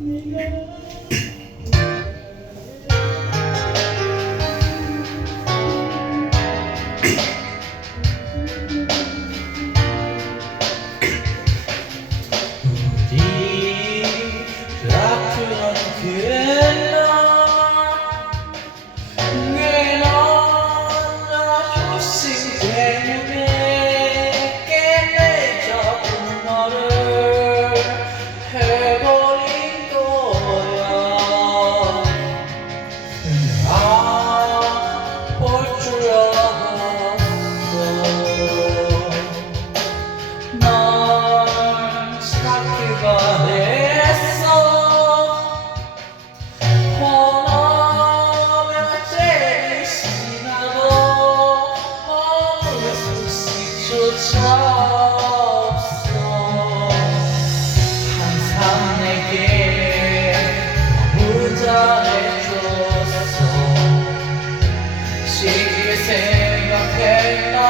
You.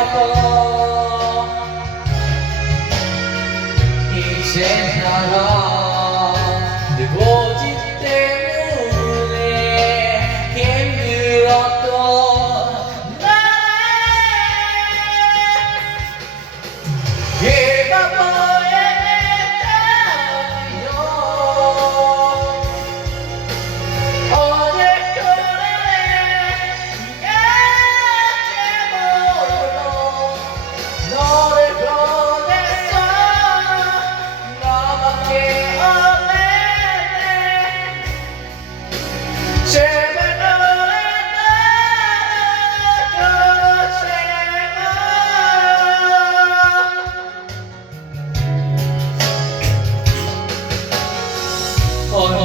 하고 이제 나라 내 고집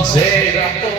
Cruzeiro,